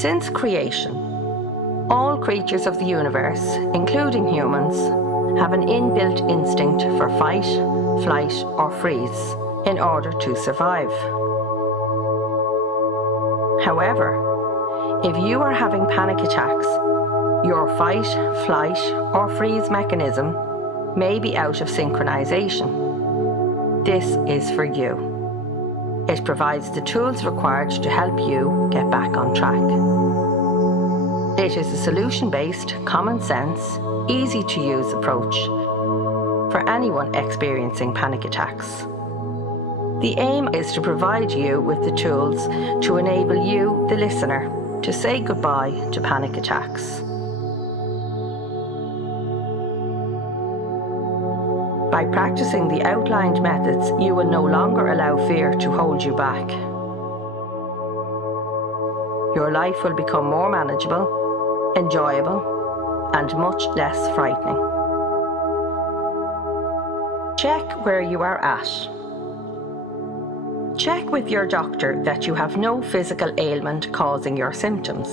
Since creation, all creatures of the universe, including humans, have an inbuilt instinct for fight, flight, or freeze in order to survive. However, if you are having panic attacks, your fight, flight, or freeze mechanism may be out of synchronization. This is for you. It provides the tools required to help you get back on track. It is a solution-based, common sense, easy-to-use approach for anyone experiencing panic attacks. The aim is to provide you with the tools to enable you, the listener, to say goodbye to panic attacks. By practicing the outlined methods, you will no longer allow fear to hold you back. Your life will become more manageable, enjoyable, and much less frightening. Check where you are at. Check with your doctor that you have no physical ailment causing your symptoms.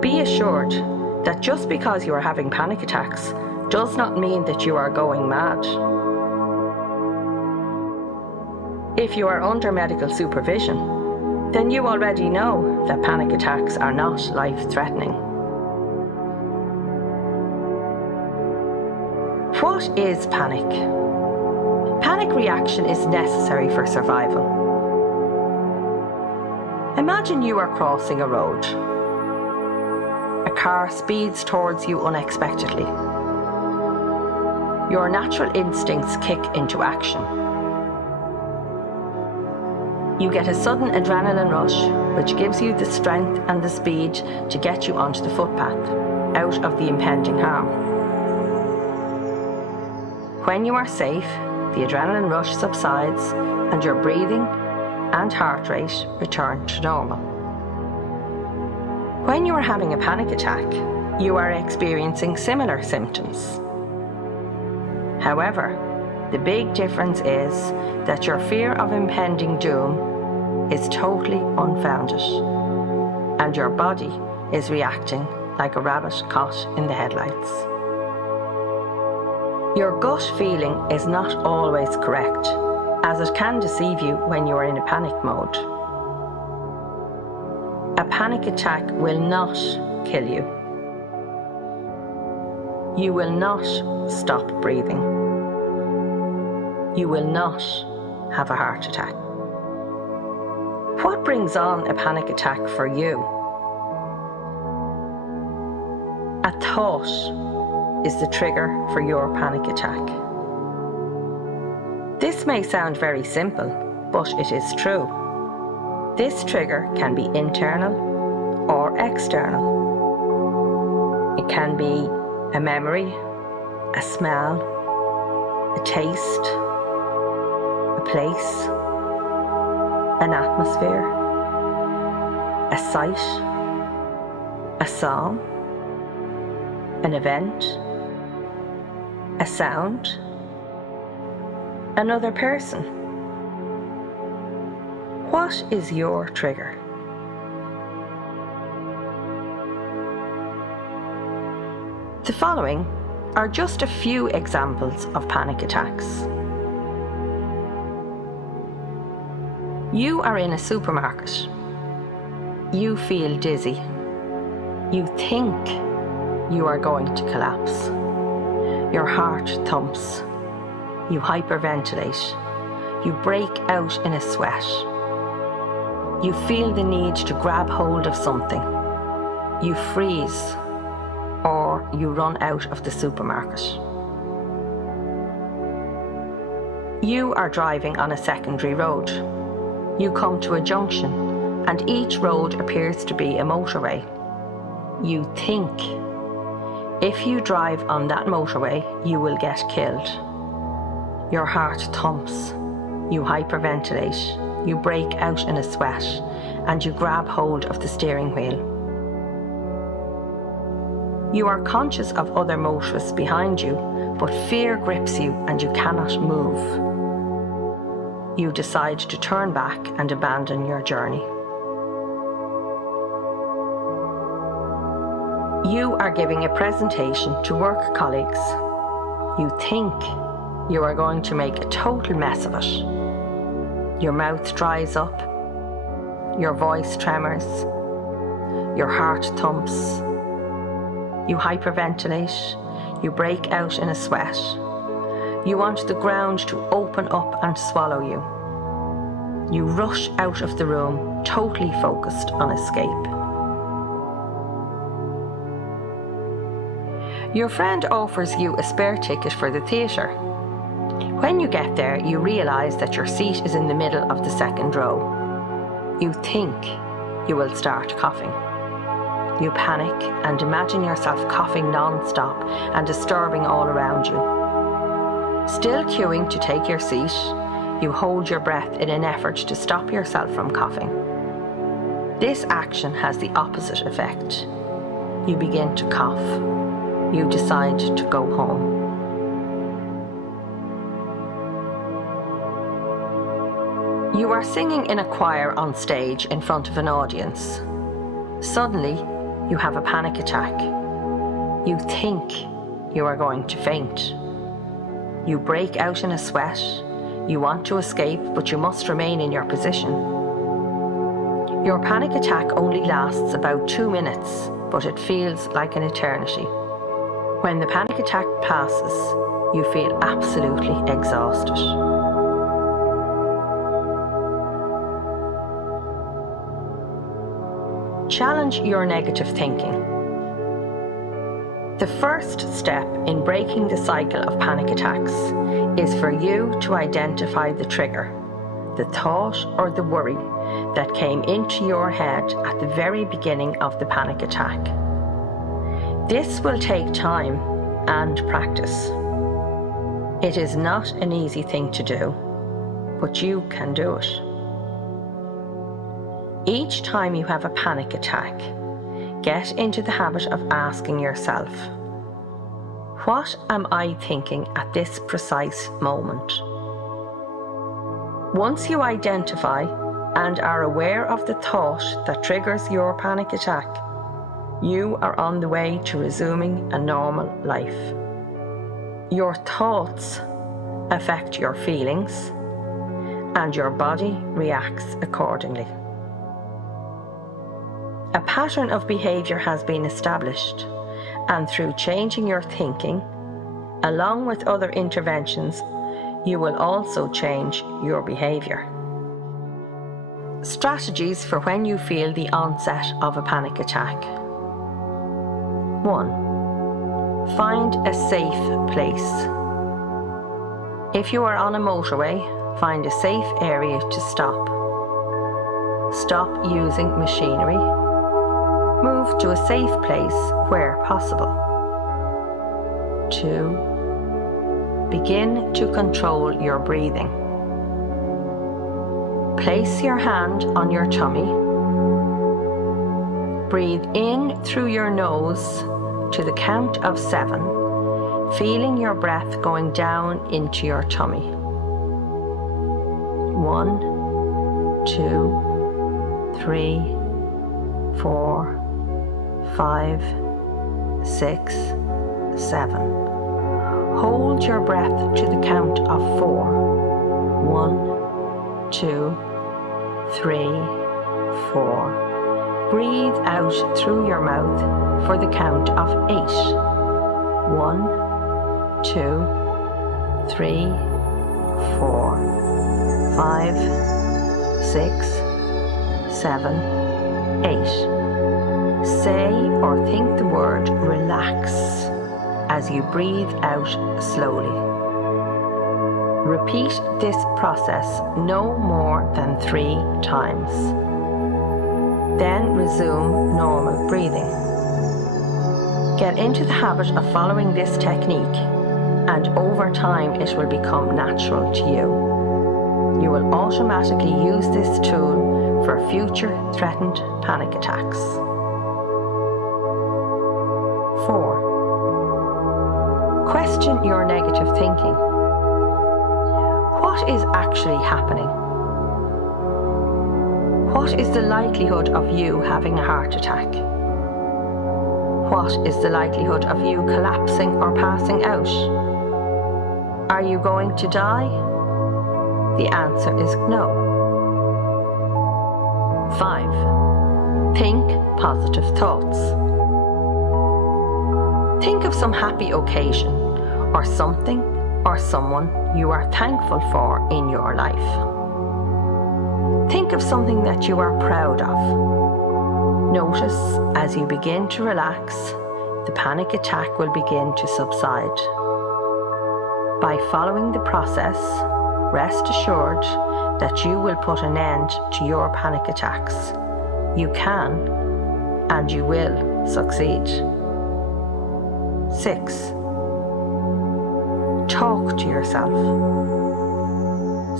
Be assured that just because you are having panic attacks does not mean that you are going mad. If you are under medical supervision, then you already know that panic attacks are not life-threatening. What is panic? Panic reaction is necessary for survival. Imagine you are crossing a road. A car speeds towards you unexpectedly. Your natural instincts kick into action. You get a sudden adrenaline rush, which gives you the strength and the speed to get you onto the footpath, out of the impending harm. When you are safe, the adrenaline rush subsides and your breathing and heart rate return to normal. When you are having a panic attack, you are experiencing similar symptoms. However, the big difference is that your fear of impending doom is totally unfounded, and your body is reacting like a rabbit caught in the headlights. Your gut feeling is not always correct, as it can deceive you when you are in a panic mode. A panic attack will not kill you. You will not stop breathing. You will not have a heart attack. What brings on a panic attack for you? A thought is the trigger for your panic attack. This may sound very simple, but it is true. This trigger can be internal or external. It can be a memory, a smell, a taste, a place, an atmosphere, a sight, a song, an event, a sound, another person. What is your trigger? The following are just a few examples of panic attacks. You are in a supermarket. You feel dizzy. You think you are going to collapse. Your heart thumps. You hyperventilate. You break out in a sweat. You feel the need to grab hold of something. You freeze, or you run out of the supermarket. You are driving on a secondary road. You come to a junction, and each road appears to be a motorway. You think, if you drive on that motorway, you will get killed. Your heart thumps. You hyperventilate. You break out in a sweat, and you grab hold of the steering wheel. You are conscious of other motorists behind you, but fear grips you and you cannot move. You decide to turn back and abandon your journey. You are giving a presentation to work colleagues. You think you are going to make a total mess of it. Your mouth dries up, your voice tremors, your heart thumps, you hyperventilate, you break out in a sweat. You want the ground to open up and swallow you. You rush out of the room, totally focused on escape. Your friend offers you a spare ticket for the theatre. When you get there, you realise that your seat is in the middle of the second row. You think you will start coughing. You panic and imagine yourself coughing non-stop and disturbing all around you. Still queuing to take your seat, you hold your breath in an effort to stop yourself from coughing. This action has the opposite effect. You begin to cough. You decide to go home. You are singing in a choir on stage in front of an audience. Suddenly, you have a panic attack. You think you are going to faint. You break out in a sweat. You want to escape, but you must remain in your position. Your panic attack only lasts about 2 minutes, but it feels like an eternity. When the panic attack passes, you feel absolutely exhausted. Challenge your negative thinking. The first step in breaking the cycle of panic attacks is for you to identify the trigger, the thought or the worry that came into your head at the very beginning of the panic attack. This will take time and practice. It is not an easy thing to do, but you can do it. Each time you have a panic attack, get into the habit of asking yourself, what am I thinking at this precise moment? Once you identify and are aware of the thought that triggers your panic attack, you are on the way to resuming a normal life. Your thoughts affect your feelings, and your body reacts accordingly. A pattern of behaviour has been established, and through changing your thinking, along with other interventions, you will also change your behaviour. Strategies for when you feel the onset of a panic attack. 1. Find a safe place. If you are on a motorway, find a safe area to stop. Stop using machinery. Move to a safe place where possible. 2. Begin to control your breathing. Place your hand on your tummy. Breathe in through your nose to the count of 7, feeling your breath going down into your tummy. 1, 2, 3, 4, 5, 6, 7. Hold your breath to the count of 4. 1, 2, 3, 4. Breathe out through your mouth for the count of 8. 1, 2, 3, 4, 5, 6, 7, 8. Say or think the word relax as you breathe out slowly. Repeat this process no more than 3 times. Then resume normal breathing. Get into the habit of following this technique, and over time it will become natural to you. You will automatically use this tool for future threatened panic attacks. 4. Question your negative thinking. What is actually happening? What is the likelihood of you having a heart attack? What is the likelihood of you collapsing or passing out? Are you going to die? The answer is no. 5. Think positive thoughts. Think of some happy occasion or something or someone you are thankful for in your life. Think of something that you are proud of. Notice as you begin to relax, the panic attack will begin to subside. By following the process, rest assured that you will put an end to your panic attacks. You can and you will succeed. 6. Talk to yourself.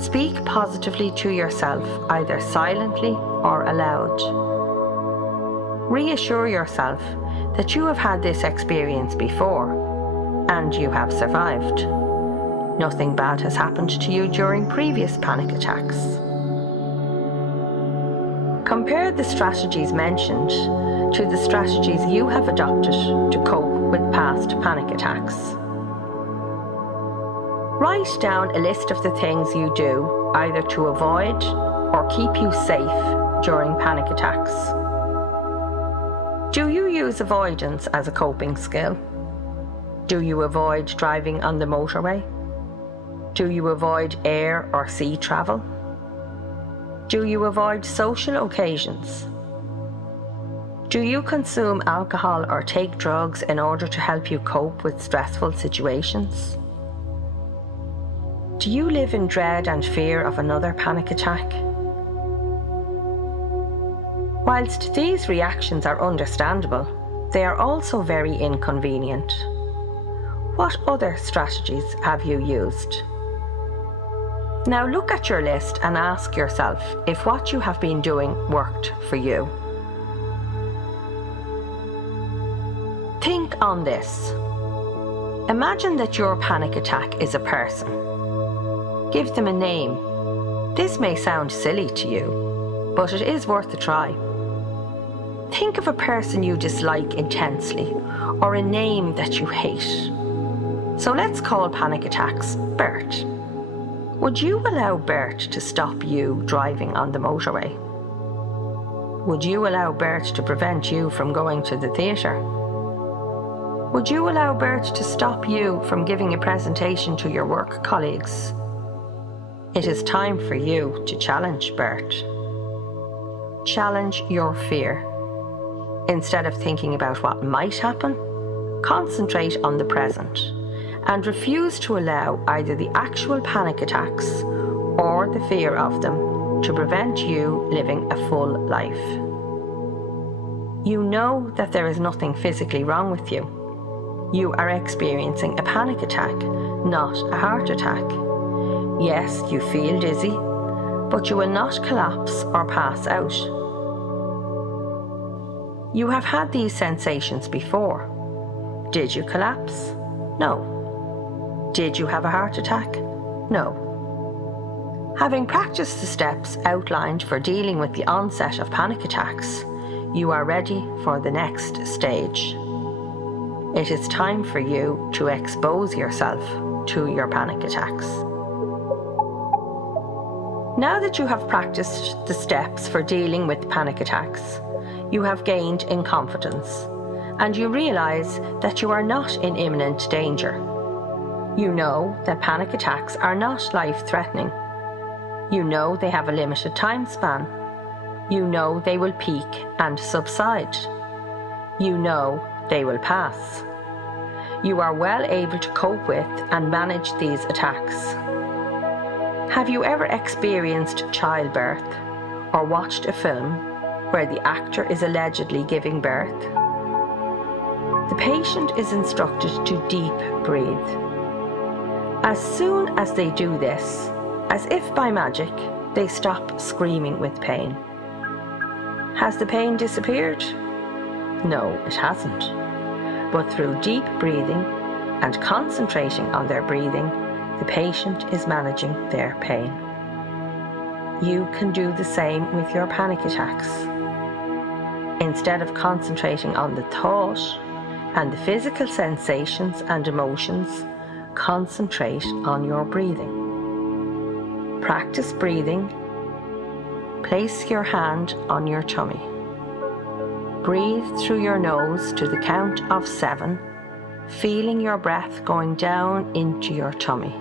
Speak positively to yourself, either silently or aloud. Reassure yourself that you have had this experience before and you have survived. Nothing bad has happened to you during previous panic attacks. Compare the strategies mentioned to the strategies you have adopted to cope with past panic attacks. Write down a list of the things you do either to avoid or keep you safe during panic attacks. Do you use avoidance as a coping skill? Do you avoid driving on the motorway? Do you avoid air or sea travel? Do you avoid social occasions? Do you consume alcohol or take drugs in order to help you cope with stressful situations? Do you live in dread and fear of another panic attack? Whilst these reactions are understandable, they are also very inconvenient. What other strategies have you used? Now look at your list and ask yourself if what you have been doing worked for you. Think on this. Imagine that your panic attack is a person. Give them a name. This may sound silly to you, but it is worth a try. Think of a person you dislike intensely, or a name that you hate. So let's call panic attacks Bert. Would you allow Bert to stop you driving on the motorway? Would you allow Bert to prevent you from going to the theatre? Would you allow Bert to stop you from giving a presentation to your work colleagues? It is time for you to challenge Bert. Challenge your fear. Instead of thinking about what might happen, concentrate on the present and refuse to allow either the actual panic attacks or the fear of them to prevent you living a full life. You know that there is nothing physically wrong with you. You are experiencing a panic attack, not a heart attack. Yes, you feel dizzy, but you will not collapse or pass out. You have had these sensations before. Did you collapse? No. Did you have a heart attack? No. Having practiced the steps outlined for dealing with the onset of panic attacks, you are ready for the next stage. It is time for you to expose yourself to your panic attacks. Now that you have practiced the steps for dealing with panic attacks, you have gained in confidence, and you realize that you are not in imminent danger. You know that panic attacks are not life-threatening. You know they have a limited time span. You know they will peak and subside. You know they will pass. You are well able to cope with and manage these attacks. Have you ever experienced childbirth or watched a film where the actor is allegedly giving birth? The patient is instructed to deep breathe. As soon as they do this, as if by magic, they stop screaming with pain. Has the pain disappeared? No, it hasn't. But through deep breathing and concentrating on their breathing, the patient is managing their pain. You can do the same with your panic attacks. Instead of concentrating on the thought and the physical sensations and emotions, concentrate on your breathing. Practice breathing. Place your hand on your tummy. Breathe through your nose to the count of 7, feeling your breath going down into your tummy.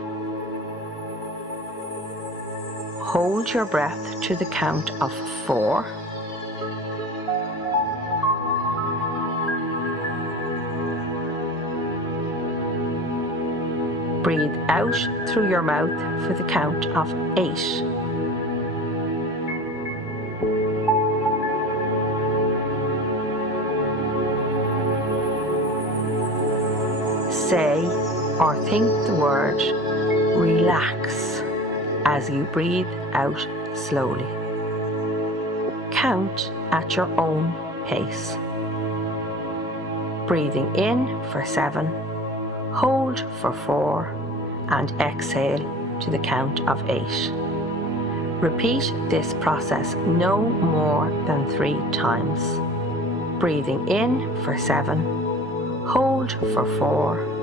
Hold your breath to the count of 4. Breathe out through your mouth for the count of 8. Say or think the word relax as you breathe out slowly. Count at your own pace. Breathing in for 7, hold for 4, and exhale to the count of 8. Repeat this process no more than 3 times. Breathing in for 7, hold for 4,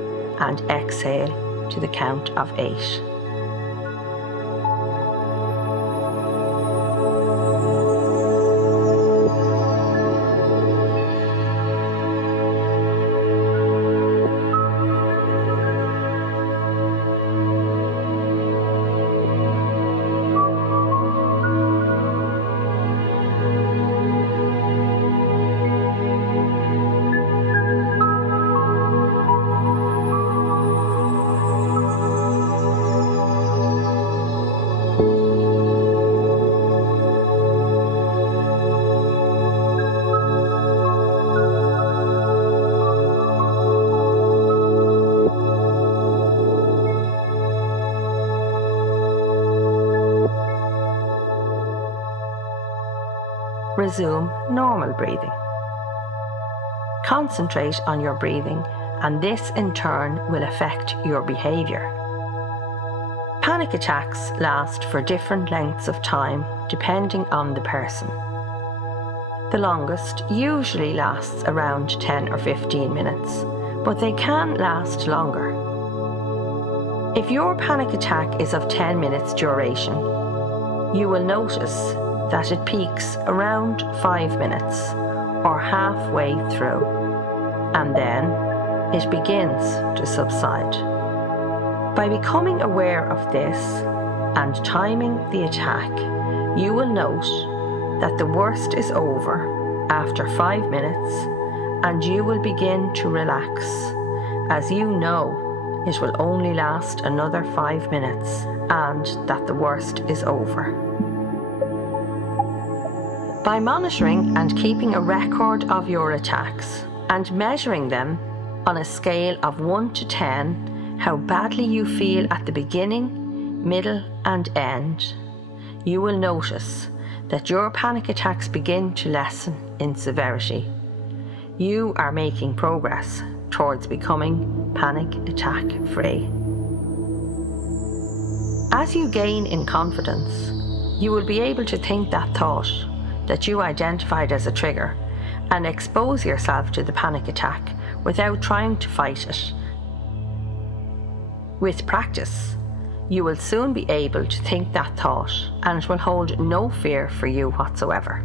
and exhale to the count of 8. Resume normal breathing. Concentrate on your breathing, and this in turn will affect your behaviour. Panic attacks last for different lengths of time depending on the person. The longest usually lasts around 10 or 15 minutes, but they can last longer. If your panic attack is of 10 minutes duration, you will notice that it peaks around 5 minutes or halfway through, and then it begins to subside. By becoming aware of this and timing the attack, you will note that the worst is over after 5 minutes, and you will begin to relax, as you know it will only last another 5 minutes and that the worst is over. By monitoring and keeping a record of your attacks and measuring them on a scale of 1 to 10, how badly you feel at the beginning, middle and end, you will notice that your panic attacks begin to lessen in severity. You are making progress towards becoming panic attack free. As you gain in confidence, you will be able to think that thought that you identified as a trigger and expose yourself to the panic attack without trying to fight it. With practice, you will soon be able to think that thought, and it will hold no fear for you whatsoever.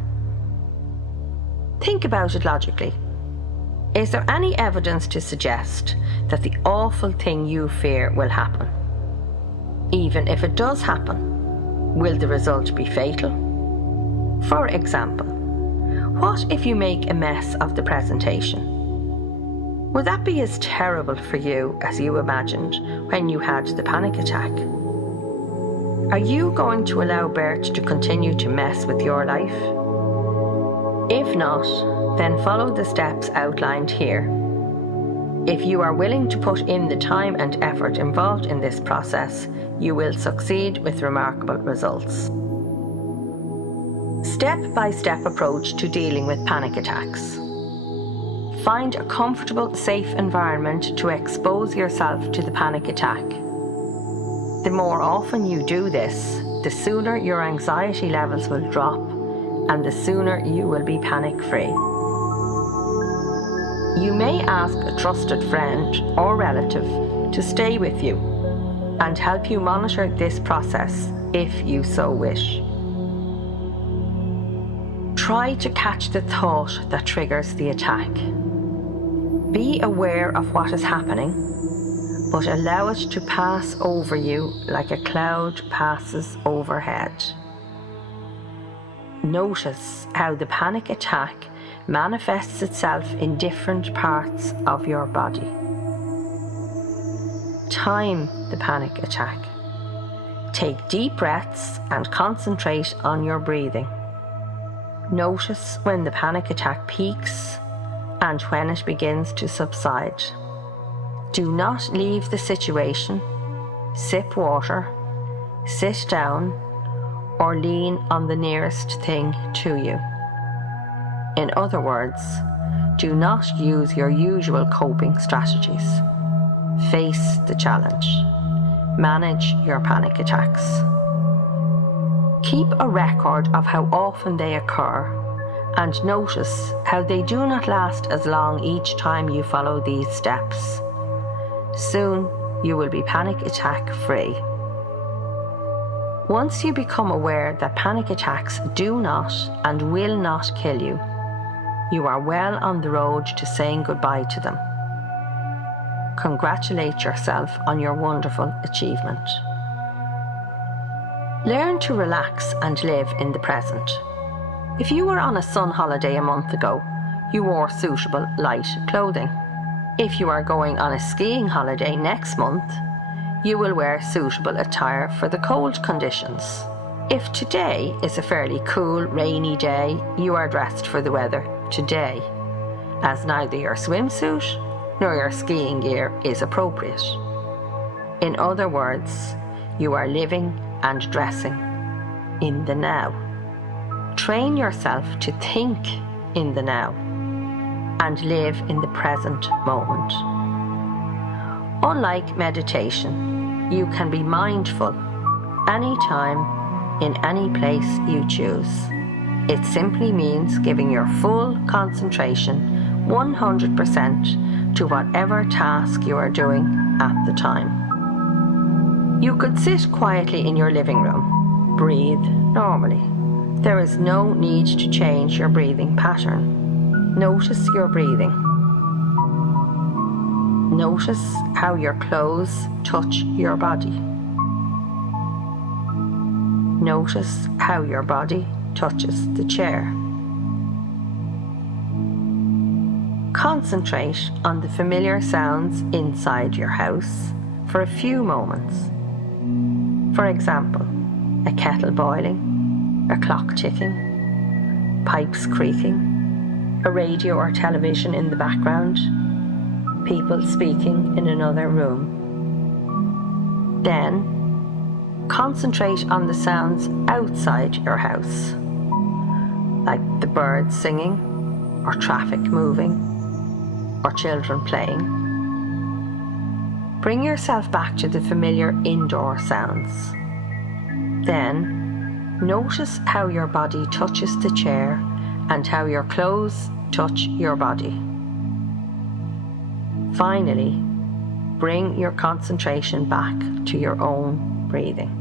Think about it logically. Is there any evidence to suggest that the awful thing you fear will happen? Even if it does happen, will the result be fatal? For example, what if you make a mess of the presentation? Would that be as terrible for you as you imagined when you had the panic attack? Are you going to allow Bert to continue to mess with your life? If not, then follow the steps outlined here. If you are willing to put in the time and effort involved in this process, you will succeed with remarkable results. Step-by-step approach to dealing with panic attacks. Find a comfortable, safe environment to expose yourself to the panic attack. The more often you do this, the sooner your anxiety levels will drop and the sooner you will be panic-free. You may ask a trusted friend or relative to stay with you and help you monitor this process if you so wish. Try to catch the thought that triggers the attack. Be aware of what is happening, but allow it to pass over you like a cloud passes overhead. Notice how the panic attack manifests itself in different parts of your body. Time the panic attack. Take deep breaths and concentrate on your breathing. Notice when the panic attack peaks and when it begins to subside. Do not leave the situation, sip water, sit down, or lean on the nearest thing to you. In other words, do not use your usual coping strategies. Face the challenge. Manage your panic attacks. Keep a record of how often they occur and notice how they do not last as long each time you follow these steps. Soon you will be panic attack free. Once you become aware that panic attacks do not and will not kill you, you are well on the road to saying goodbye to them. Congratulate yourself on your wonderful achievement. Learn to relax and live in the present. If you were on a sun holiday a month ago, you wore suitable light clothing. If you are going on a skiing holiday next month, you will wear suitable attire for the cold conditions. If today is a fairly cool, rainy day, you are dressed for the weather today, as neither your swimsuit nor your skiing gear is appropriate. In other words, you are living and dressing in the now. Train yourself to think in the now and live in the present moment. Unlike meditation, you can be mindful anytime, in any place you choose. It simply means giving your full concentration 100% to whatever task you are doing at the time. You could sit quietly in your living room, breathe normally. There is no need to change your breathing pattern. Notice your breathing. Notice how your clothes touch your body. Notice how your body touches the chair. Concentrate on the familiar sounds inside your house for a few moments. For example, a kettle boiling, a clock ticking, pipes creaking, a radio or television in the background, people speaking in another room. Then, concentrate on the sounds outside your house, like the birds singing, or traffic moving, or children playing. Bring yourself back to the familiar indoor sounds. Then, notice how your body touches the chair and how your clothes touch your body. Finally, bring your concentration back to your own breathing.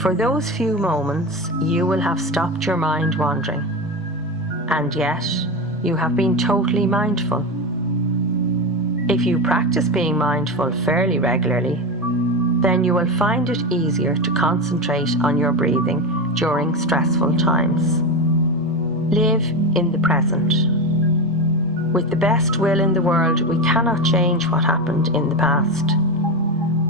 For those few moments, you will have stopped your mind wandering, and yet you have been totally mindful. If you practice being mindful fairly regularly, then you will find it easier to concentrate on your breathing during stressful times. Live in the present. With the best will in the world, we cannot change what happened in the past.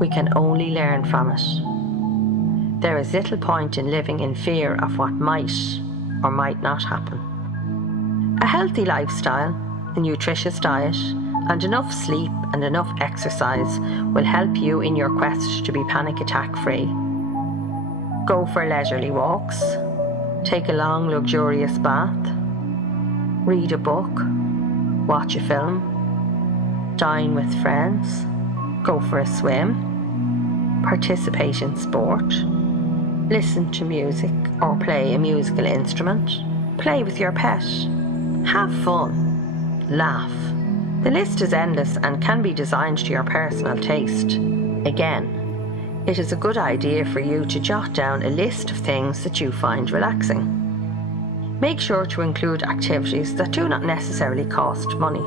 We can only learn from it. There is little point in living in fear of what might or might not happen. A healthy lifestyle, a nutritious diet, and enough sleep and enough exercise will help you in your quest to be panic attack free. Go for leisurely walks, take a long luxurious bath, read a book, watch a film, dine with friends, go for a swim, participate in sport, listen to music or play a musical instrument, play with your pet, have fun. laugh. The list is endless and can be designed to your personal taste. Again, it is a good idea for you to jot down a list of things that you find relaxing. Make sure to include activities that do not necessarily cost money.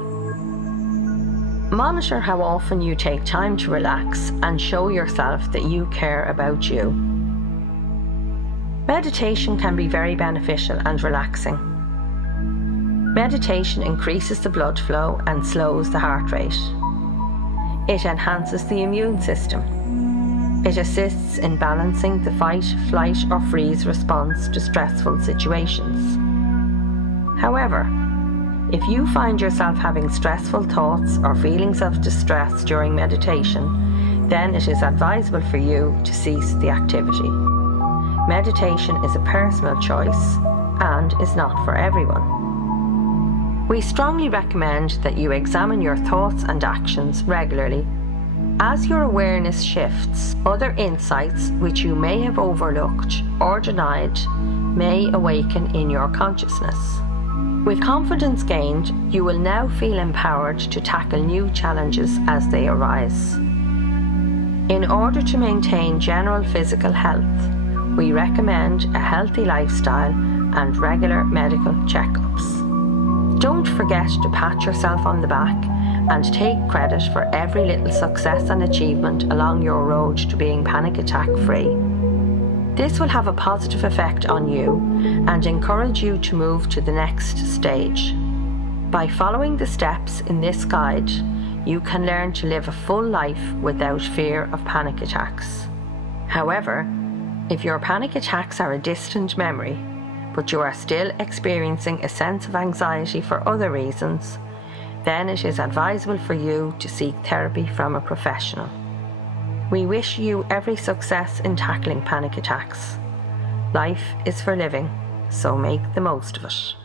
Monitor how often you take time to relax and show yourself that you care about you. Meditation can be very beneficial and relaxing. Meditation increases the blood flow and slows the heart rate. It enhances the immune system. It assists in balancing the fight, flight, or freeze response to stressful situations. However, if you find yourself having stressful thoughts or feelings of distress during meditation, then it is advisable for you to cease the activity. Meditation is a personal choice and is not for everyone. We strongly recommend that you examine your thoughts and actions regularly. As your awareness shifts, other insights which you may have overlooked or denied may awaken in your consciousness. With confidence gained, you will now feel empowered to tackle new challenges as they arise. In order to maintain general physical health, we recommend a healthy lifestyle and regular medical checkups. Don't forget to pat yourself on the back and take credit for every little success and achievement along your road to being panic attack free. This will have a positive effect on you and encourage you to move to the next stage. By following the steps in this guide, you can learn to live a full life without fear of panic attacks. However, if your panic attacks are a distant memory, but you are still experiencing a sense of anxiety for other reasons, then it is advisable for you to seek therapy from a professional. We wish you every success in tackling panic attacks. Life is for living, so make the most of it.